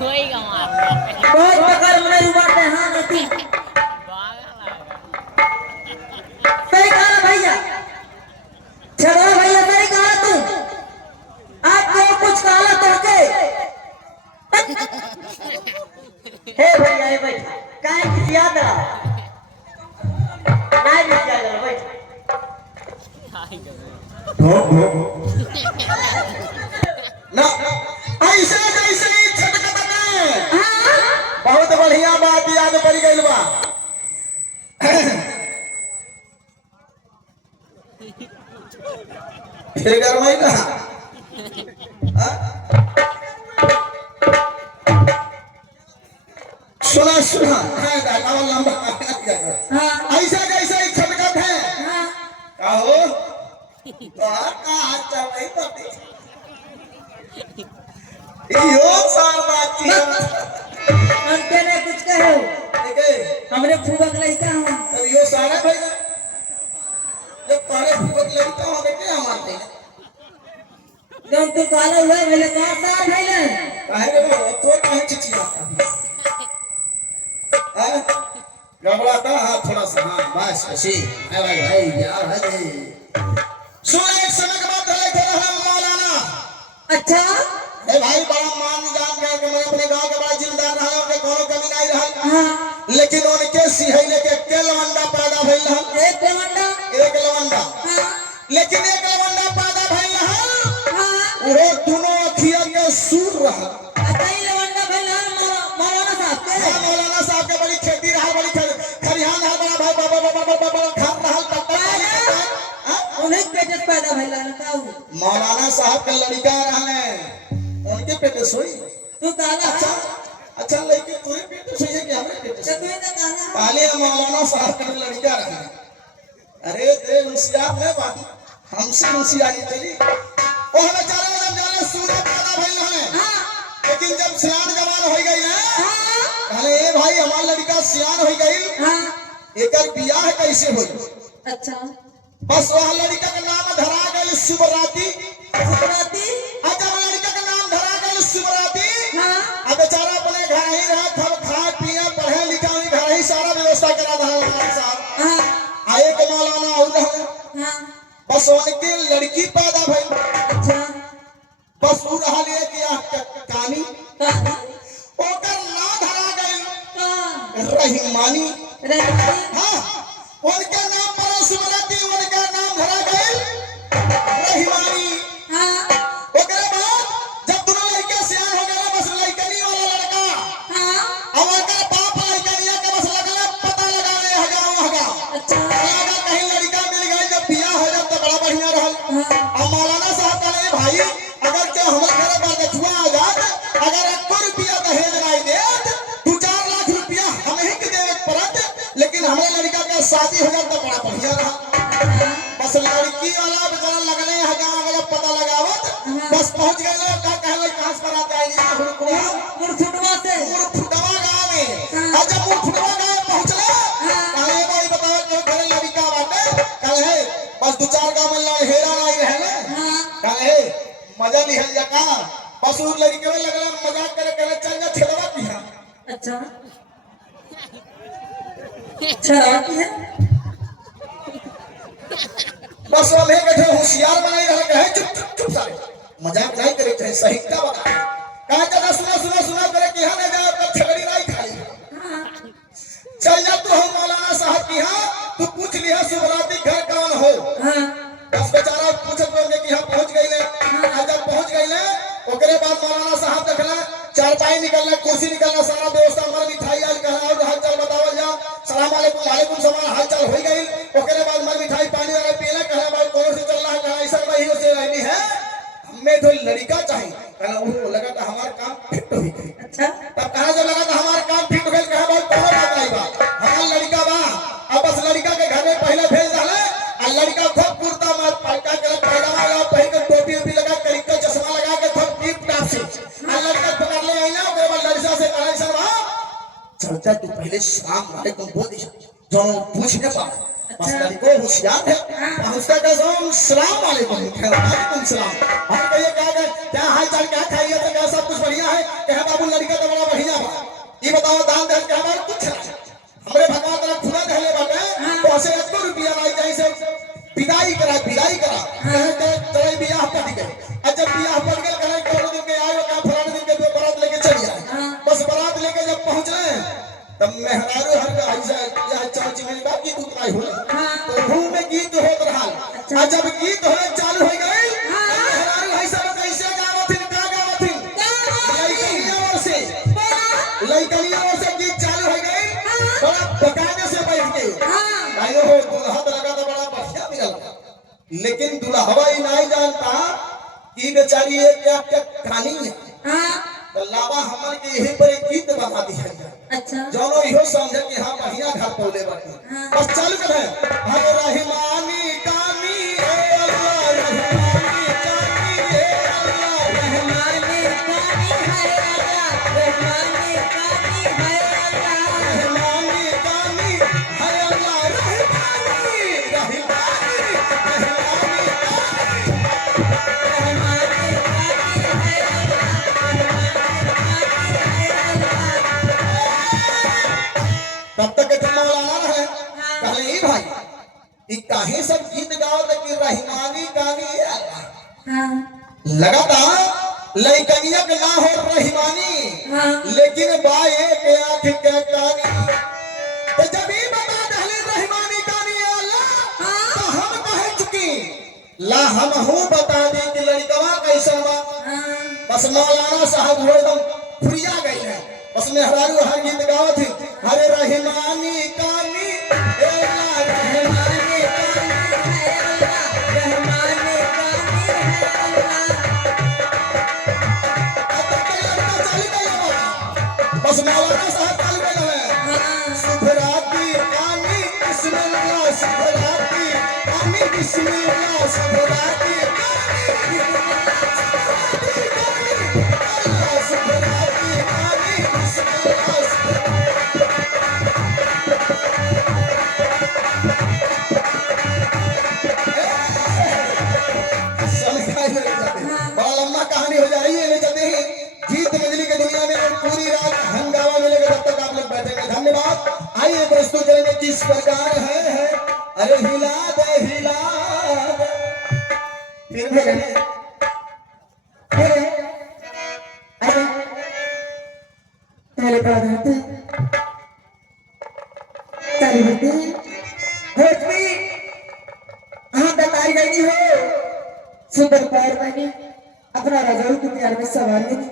कोई कमाल बहुत पकड़ में उबाते हाँ गति सही कहा भैया छड़ो भैया सही कहा तू आज तो कुछ काला तो के हे भैया हे भाई काहे की याद रहा नहीं भी याद रहा भाई ना ऐसे जैसे ही छटकत में बहुत बढ़िया बात याद पड़ गई बा फिर गरमाई ना सुना सुना लंबा ऐसा जैसे ही छटकत है कहो यो साल बात अंते ने कुछ कहो हमरे फूबक लइका हूं अब यो सारा भाई जब तारे फूबक लइका हो के क्या मानते जब तू काला हुआ मेरे साथ साथ भइले काहे रे तो काहे चिचिया हां घबराता हां थोड़ा सा हां बस ऐसे भाई भाई यार है सुन एक समय के बाद थे हम मौलाना अच्छा ए भाई बड़ा मान जान गया कि मैं अपने गांव के बड़ा जिम्मेदार रहा अपने कोनो कमी नहीं रहा हां लेकिन उनके सिहैले के लवंडा पैदा भइल रहा एक लवंडा हां लेकिन एक लवंडा पैदा भइल रहा हां वो दोनों अखिया के सूर रहा अतई लवंडा भइल मौलाना साहब के हां मौलाना साहब के बड़ी खेती रहा बड़ी खरिहान रहा बड़ा भाई बाबा खान रहा तब उन्हें पेट पैदा भइल ना मौलाना साहब के लड़का रहले उनके पेट सोई तू काला अच्छा लेकिन पूरे पेट सोई है कि हमरे पेट तो तू तो काला पहले मौलाना साहब का लड़का रहा अरे दे होशियार है बात हमसे होशियारी चली ओ हमें चारों जब जाने सूर्य पैदा भइल है हां लेकिन जब सियान जवान हो गई ना हां कहले ए भाई हमार लड़का सियान हो गई हां एकर बियाह कैसे होई अच्छा बस वह लड़का का नाम धरा गई शिवराती सुराती अच्छा लड़का का नाम धरा गई शिवराती हां अब बेचारा अपने घर ही रहा सब खाए पिए पढ़े लिखे घर ही सारा व्यवस्था करा था साहब हां आए के मौलाना और रहे हां बस उनके लड़की पैदा भई अच्छा बस वो रहा लिए कि कहानी कहानी ओकर नाम धरा गई का रहीमानी रही हां उनके नाम पर शिवराती उनका नाम धरा गई रहीमानी हां ओकरे बाद जब दोनों लड़के सियान हो गए बस लड़कनी वाला लड़का हां अब ओकर बाप लड़कनिया के बस लगले पता लगाने हगा अच्छा लगा कहीं लड़का मिल गई जब बियाह हो जाए तो बड़ा बढ़िया रहल अब मौलाना साहब कहले भाई अगर के हमर घर पर देखुआ आ जात अगर 1 रुपया दहेज नहीं देत 2-4 लाख रुपया हम ही के देवे पड़त लेकिन हमरे लड़का के शादी हो जाए तो बड़ा बढ़िया रहा बस लड़की वाला बेचारा लगले हगा अगला पता लगावत बस पहुंच गए का कहले कहां से बारात आई मुरफुटवा से मुरफुटवा गांव में आज जब मुरफुटवा गांव पहुंचले कहले भाई बताओ जो घर लड़का बाटे कहले बस 2-4 गांव में हेरा नहीं रहले हां कहले मजा लिहल जा का बस उस लड़के में लगले मजाक करे करे चल जा छेड़वा दिया अच्छा छड़ाती है बस हमें बैठे होशियार बनाई रहा कहे चुप चुप चुप सारे मजाक नहीं करे थे सहीता बता कहा जगह सुना करे कि हां जा कर छगड़ी नहीं खाई चल जा तू हम मौलाना साहब की हां तू पूछ लिया शिवराती घर कौन हो हां बस बेचारा पूछत बोल कि हां पहुंच गई ले जब पहुंच गई ले ओकरे बाद मौलाना साहब देखला चारपाई निकलना कुर्सी निकलना सारा व्यवस्था हमारा मिठाई आज कहा और हाल चाल बतावल जा सलाम अलैकुम वालेकुम सलाम हाल चाल हो गई ओकरे बाद मर मिठाई पानी वाला पीला कहा भाई कौन से चल रहा है ऐसा भाई हो से रहनी है हमें तो लड़का चाहिए कहला वो लगा था हमारा काम फिट हो गई अच्छा तब कहा जब लगा था हमारा काम फिट हो गई कहा भाई कौन बात नहीं बात हमारा लड़का बा अब बस लड़का के घर में पहले भेज डाले और लड़का खूब कुर्ता मार पलका के पैजामा लगा पहन के टोपी ओपी लगा करिका चश्मा लगा के खूब टीप टाप से और लड़का पकड़ ले आई ना ओकरे बाद लड़का से कहले सर चलता तू पहले सलाम वालेकुम बोल दे जो पूछने पा बस लड़को होशियार है। पहुंचता कसम सलाम वालेकुम वालेकुम सलाम। हम कहिए क्या हाल चाल, क्या खैरियत है, क्या सब कुछ बढ़िया है? कहे बाबू लड़का तो बड़ा बढ़िया बा। ये बताओ दान दहेज के हमारे कुछ नहीं, हमरे भगवान तरह खुदा दहले बाटे तो ऐसे 1 रुपया नहीं जाए से विदाई करा कहे के चले बियाह पड़ गए। और जब बियाह पड़ गए कहे के दिन के आए का फलाने दिन के बारात लेके चली आए। बस बारात लेके जब पहुंचे तब मेहरारू हर का ऐसा या चर्च में का गीत उतराई हो तो रूम में गीत होत रहल। और जब गीत होए चालू हो गए मेहरारू ऐसा कैसे गावथिन का गावथिन लइकनिया और से गीत चालू हो गए। बड़ा बकायदे से बैठ के आयो हो दुल्हा लगा तो बड़ा बढ़िया मिलल। लेकिन दुल्हवा ही नहीं जानता कि बेचारी ये क्या क्या कहानी है। तो लावा हमर के यही पर एक गीत बना दी है। अच्छा जानो इहो समझे कि हां बढ़िया घर पौले बाटे। बस चालू कर है हरे रहमानी कानी ए अल्लाह रहमानी कानी ए अल्लाह रहमानी कानी है अल्लाह रहमानी कानी है अल्लाह रहमानी कानी है अल्लाह रहमानी रहमानी तब तक के मौलाना रहे कहले ई भाई ई काहे सब गीत गावत कि रहमानी कानी है अल्लाह। लगाता लइकनिया के ना हो रहमानी लेकिन बाए के आंख के कानी। तो जब ई बता दहले रहमानी कानी है अल्लाह तो हम कहे चुकी ला हम हूं बता दी कि लड़कवा कैसन बा। बस मौलाना साहब एकदम फुरिया गई है। बस मेहरारू हर गीत गावत थी हरे रहमानी कानी ए अल्लाह रहमानी कानी है अल्लाह रहमानी कानी है अल्लाह। अब तक लड़का चालू गया बस मौलाना साहब चालू गए सुभराती कानी बिस्मिल्लाह सुभराती कानी बिस्मिल्लाह सुभराती कानी अल्लाह सुभराती कानी बिस्मिल्लाह। बड़ा लंबा कहानी हो जाएगी ले चलते हैं गीत मंजली के दुनिया में और पूरी रात हंगामा मिलेगा जब तक आप लोग बैठेंगे। धन्यवाद। आइए प्रस्तुत करेंगे किस प्रकार है अरे हिला दे फिर भी अरे पहले पढ़ाते चालू होते भोजपुरी हाँ बताई गई हो सुपर पावर मैंने अपना रजाऊ के प्यार में सवाल नहीं